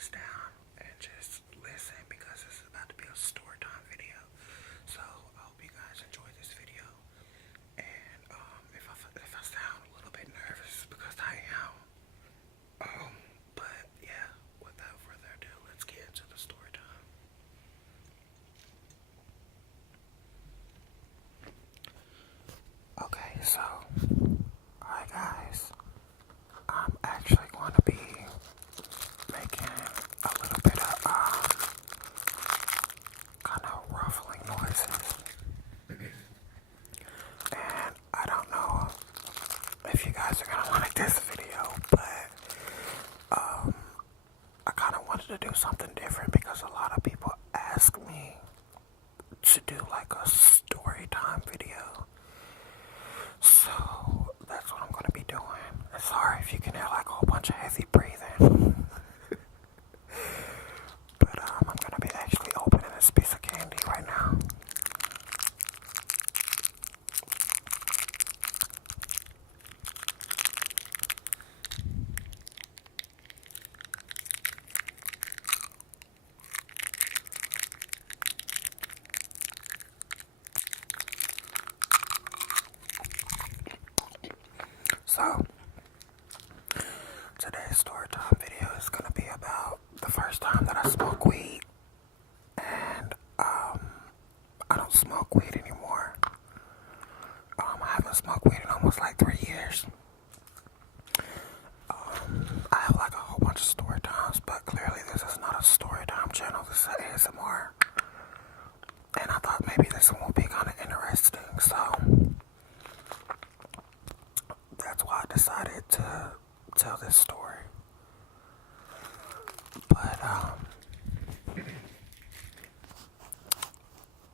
guys down and just listen because this is about to be a story time video. So I hope you guys enjoy this video. And if I sound a little bit nervous because I am. But yeah, without further ado, let's get into the story time. Okay, so alright guys, I'm actually going to be making a little bit of kind of ruffling noises. And I don't know if you guys are gonna like this video, but I kind of wanted to do something different because a lot of people ask me to do like a story time video. So that's what I'm gonna be doing. Sorry if you can hear like a whole bunch of heavy breathing. But I'm gonna be actually opening this piece of candy right now. So today's story time video is gonna be about the first time that I smoked weed. And I don't smoke weed anymore. I haven't smoked weed in almost like 3 years. I have like a whole bunch of story times, but clearly this is not a story time channel. This is ASMR. And I thought maybe this one would be kind of interesting, so that's why I decided to tell this story. But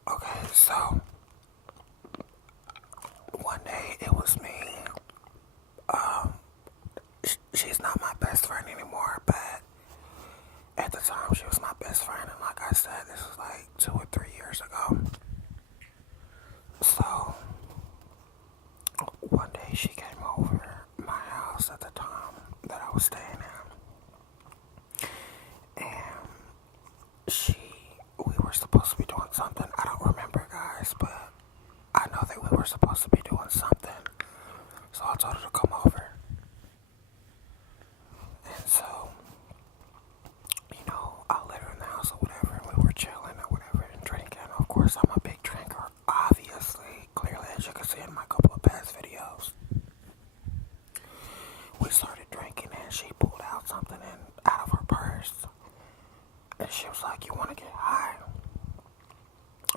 okay, so one day it was me. She's not my best friend anymore, but at the time she was my best friend, and like I said, this was like 2 or 3 years ago. So one day she came over my house at the time that I was staying in, and we were supposed to be doing something. I don't remember, guys, but I know that we were supposed to be doing something. So I told her to come over. And so, I let her in the house or whatever, and we were chilling or whatever and drinking. Of course, I'm a big drinker, obviously, clearly, as you can see in my couple of past videos. We started drinking, and she pulled out something out of her purse. And she was like, "You want to get high?"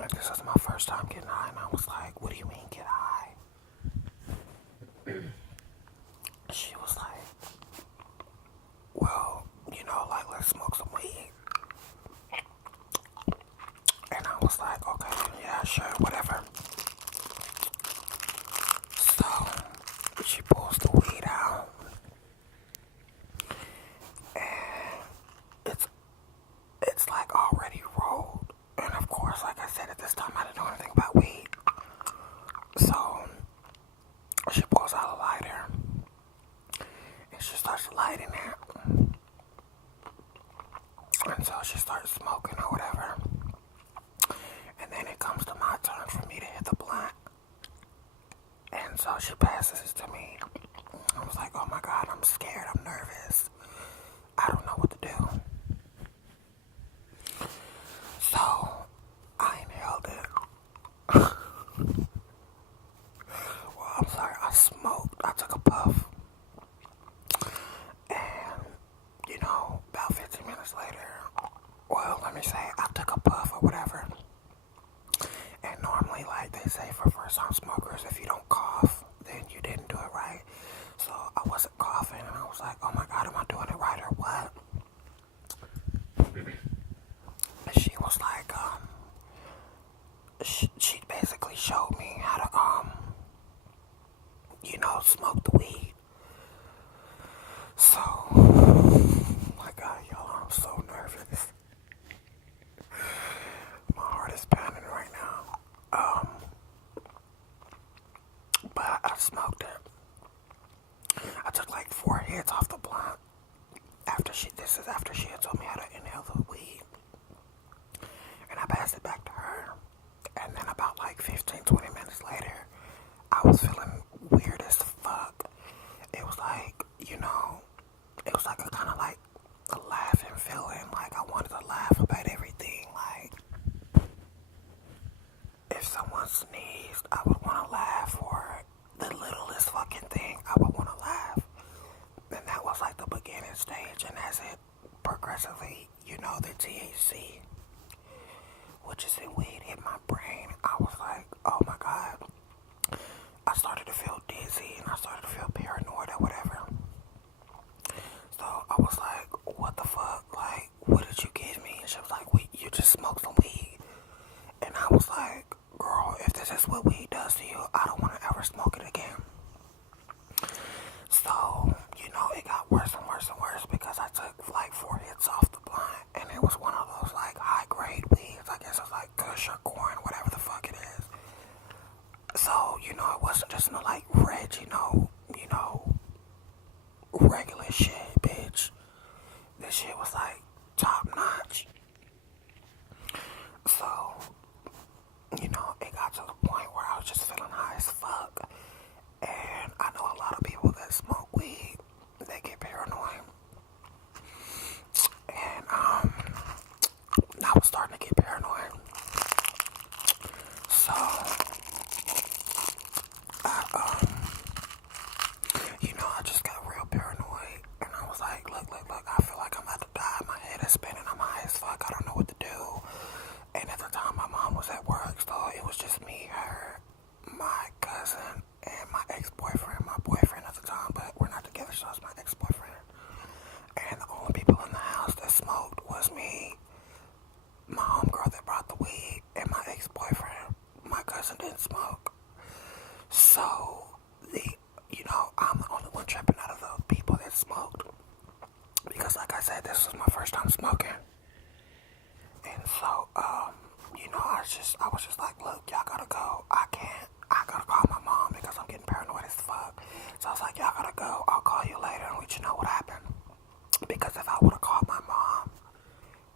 And this is my first time getting high, and I was like, "What do you mean get high?" She was like, "Well, like let's smoke some weed." And I was like, "Okay, yeah, sure, whatever." So she pulls the weed out, and it's like already rolled. And of course, like I said, at this time I didn't know anything about weed. So she pulls out a lighter, and she starts lighting it. And so she starts smoking or whatever. And then it comes to my turn for me to hit the blunt. And so she passes it to me. I was like, "Oh my God, I'm scared, I'm nervous. I don't know what to do." So I inhaled it. Well, I'm sorry, I smoked. I took a puff. And, about 15 minutes later, well, let me say, I took a puff or whatever. And normally, like they say for first-time smokers, if you don't cough, then you didn't do it right. So I wasn't coughing, and I was like, "Oh my God, am I doing it right or what?" And she was like, she basically showed me how to, smoke the weed. So, my God, y'all, I'm so nervous. My heart is pounding right now. But I smoked it. I took like 4 hits off the blunt. this is after she had told me how to inhale the weed. And I passed it back to her. And then about like 15, 20 minutes later, I was feeling weird as fuck. It was like, it was like a kind of like a laughing feeling. Like I wanted to laugh about everything. Like if someone sneezed, I would want to laugh. Or the littlest fucking thing, I would want to laugh. And that was like the beginning stage. And as it progressively, the THC, which is in weed, hit my brain, I was like, oh my God. I started to feel dizzy and I started to feel paranoid or whatever. So I was like, what the fuck? Like, what did you give me? And she was like, you just smoked some weed. And I was like, girl, if this is what weed does to you, I don't want to ever smoke it again. So, it got worse and worse and worse because I took like 4 hits off the blunt. And it was one of those like high grade weeds. I guess it's like Kush or corn, whatever the fuck it is. So, it wasn't just no like regular shit, bitch. This shit was like top notch. So, it got to the point where I was just feeling high as fuck. And I know a lot of people that smoke weed, they get paranoid. And I was starting to get paranoid. So I just got real paranoid, and I was like, look, I feel like I'm about to die. My head is spinning. I'm high as fuck. I don't know what to do. And at the time, my mom was at work, so it was just me, her, my cousin, and my ex-boyfriend. My boyfriend at the time, but we're not together, so it's my ex-boyfriend. And the only people in the house that smoked was me, my homegirl that brought the weed, and my ex-boyfriend. My cousin didn't smoke. So, I'm the only one tripping out of the people that smoked. Because like I said, this was my first time smoking. And so, I was just like, look, y'all gotta go. I gotta call my mom because I'm getting paranoid as fuck. So I was like, y'all gotta go. I'll call you later and let you know what happened. Because if I would have called my mom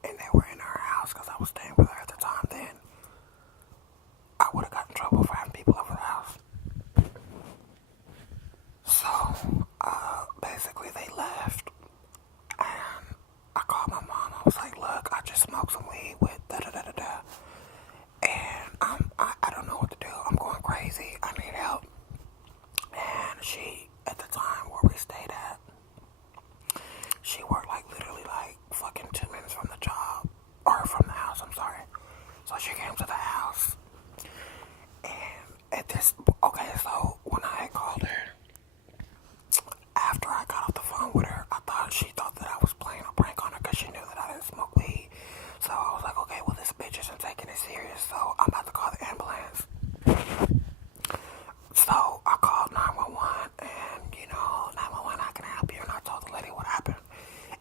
and they were in her house because I was staying with her at the time, then I would have got in trouble for having people over the house. So, basically they left, and I called my mom. I was like, look, I just smoked some weed with da-da-da-da-da, and I don't know what to do. I'm going crazy. I need help. And she, at the time where we stayed at, she worked like literally like fucking 2 minutes from the job, or from the house, I'm sorry. So she came to the house, and so when I had called her, after I got off the phone with her, she thought that I was playing a prank on her because she knew that I didn't smoke weed. So I was like, okay, well, this bitch isn't taking it serious, so I'm about to call the ambulance. So I called 911, and 911, I can help you, and I told the lady what happened.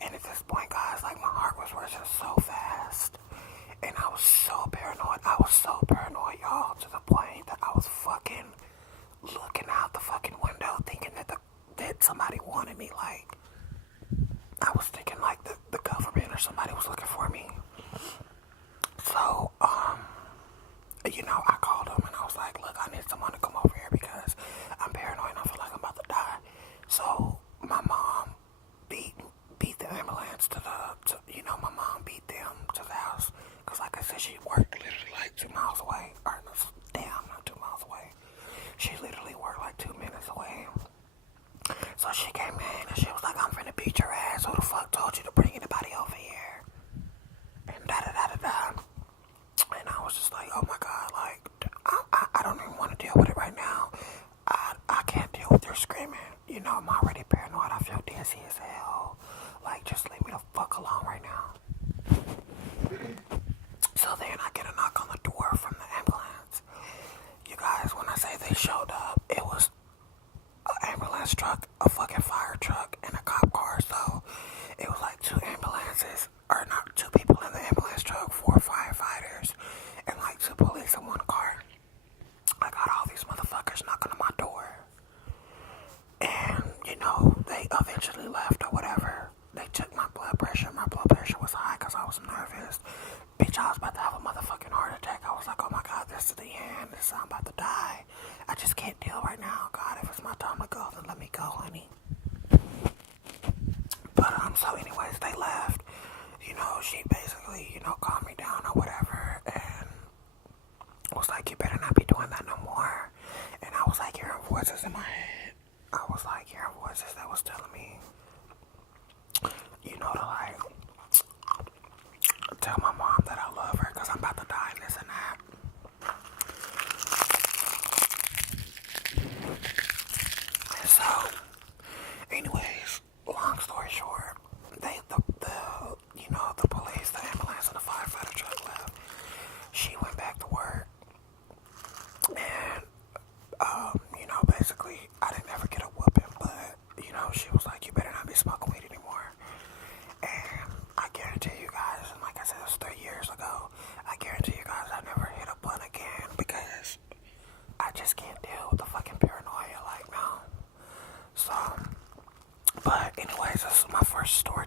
And at this point, guys, like, my heart was racing so fast, and I was so paranoid. Y'all, to the point that I was fucking looking out the fucking window, thinking that somebody wanted me. Like, I was thinking like the government or somebody was looking for me. So, I called him and I was like, look, I need someone to come over here because I'm paranoid and I feel like I'm about to die. So my mom beat the ambulance my mom beat them to the house. Because like I said, she worked literally like 2 miles away. Or damn, not 2 miles away. She literally worked like 2 minutes away. So she came in and she was like, I'm finna beat your ass. Who the fuck told you to bring anybody over here? And da-da-da-da-da. And I was just like, oh my God, like, I don't even want to deal with it right now. I can't deal with her screaming. I'm already paranoid. I feel dizzy as hell. Like, just leave me the fuck alone right now. So then I get a knock on the door from the ambulance. You guys, when I say they showed up, it was an ambulance truck, a fucking fire truck, and a cop car. So it was like 2 ambulances, or not 2 people in the ambulance truck, 4 firefighters, and like 2 police in 1 car. I got all these motherfuckers knocking on my door. And, they eventually left or whatever. They took my close to the end. So I'm about to die. I just can't deal right now. God, if it's my time to go, then let me go, honey. But, so anyways, they left. You know, she basically, you know, calmed me down or whatever. And was like, you better not be doing that no more. And I was like hearing voices in my head. I was like hearing voices that was telling me, you know, to like tell my mom that I love her because I'm about to die and this and that. And so, anyways, long story short, the police, the ambulance, and the firefighter truck left. She went back to work, and you know, basically, I didn't ever get a whooping, but you know, she was like, "You better not be smoking weed anymore." And I guarantee you guys, and like I said, it was 3 years ago. I guarantee you guys, I never hit a blunt again because I just can't deal with the fucking paranoia. Like, no. So, but anyways, this is my first story